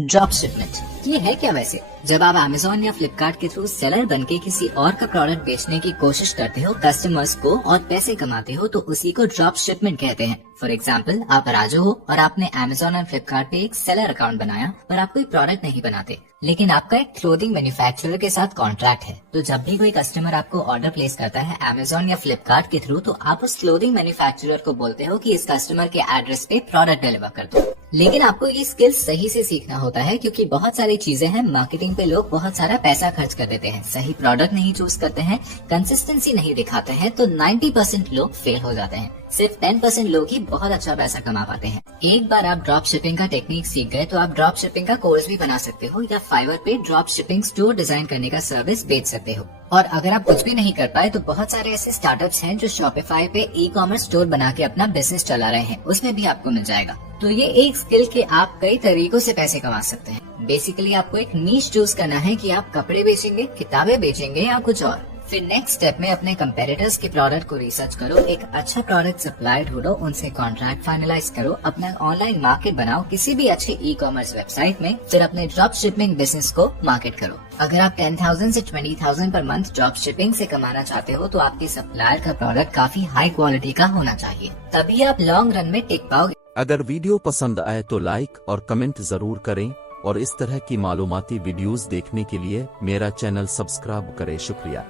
Drop shipment ये है क्या वैसे? जब आप अमेज़न या फ्लिपकार्ट के थ्रू सेलर बनके किसी और का प्रोडक्ट बेचने की कोशिश करते हो कस्टमर्स को और पैसे कमाते हो तो उसी को ड्रॉप शिपमेंट कहते हैं। फॉर एग्जाम्पल, आप राजू हो और आपने अमेज़न और फ्लिपकार्ट पे एक सेलर अकाउंट बनाया पर आप कोई प्रोडक्ट नहीं बनाते, लेकिन आपका एक क्लोथिंग मैन्युफैक्चरर के साथ कॉन्ट्रैक्ट है। तो जब भी कोई कस्टमर आपको ऑर्डर प्लेस करता है अमेज़न या फ्लिपकार्ट के थ्रू तो आप उस क्लोथिंग मैन्युफैक्चरर को बोलते हो कि इस कस्टमर के एड्रेस पे प्रोडक्ट डिलीवर कर दो। लेकिन आपको ये स्किल सही से सीखना होता है क्योंकि बहुत सारी चीजें हैं, मार्केटिंग पे लोग बहुत सारा पैसा खर्च कर देते हैं, सही प्रोडक्ट नहीं चूज करते हैं, कंसिस्टेंसी नहीं दिखाते हैं तो 90% लोग फेल हो जाते हैं। सिर्फ 10% लोग ही बहुत अच्छा पैसा कमा पाते हैं। एक बार आप ड्रॉप शिपिंग का टेक्निक सीख गए तो आप ड्रॉप शिपिंग का कोर्स भी बना सकते हो या फाइवर पे ड्रॉप शिपिंग स्टोर डिजाइन करने का सर्विस बेच सकते हो। और अगर आप कुछ भी नहीं कर पाए तो बहुत सारे ऐसे स्टार्टअप्स हैं जो शॉपिफाई पे ई कॉमर्स स्टोर बना के अपना बिजनेस चला रहे हैं, उसमें भी आपको मिल जाएगा। तो ये एक स्किल के आप कई तरीकों से पैसे कमा सकते हैं। बेसिकली आपको एक नीश चूज करना है कि आप कपड़े बेचेंगे, किताबें बेचेंगे या कुछ और। फिर नेक्स्ट स्टेप में अपने कंपेटिटर्स के प्रोडक्ट को रिसर्च करो, एक अच्छा प्रोडक्ट सप्लायर ढूंढो, उनसे कॉन्ट्रैक्ट फाइनलाइज करो, अपना ऑनलाइन मार्केट बनाओ किसी भी अच्छे ई कॉमर्स वेबसाइट में, फिर अपने ड्रॉप शिपिंग बिजनेस को मार्केट करो। अगर आप 10,000 से 20,000 पर मंथ ड्रॉप शिपिंग से कमाना चाहते हो तो आपके सप्लायर का प्रोडक्ट काफी हाई क्वालिटी का होना चाहिए, तभी आप लॉन्ग रन में टिक पाओगे। अगर वीडियो पसंद आए तो लाइक और कमेंट जरूर करें और इस तरह की मालूमाती वीडियोस देखने के लिए मेरा चैनल सब्सक्राइब करें। शुक्रिया।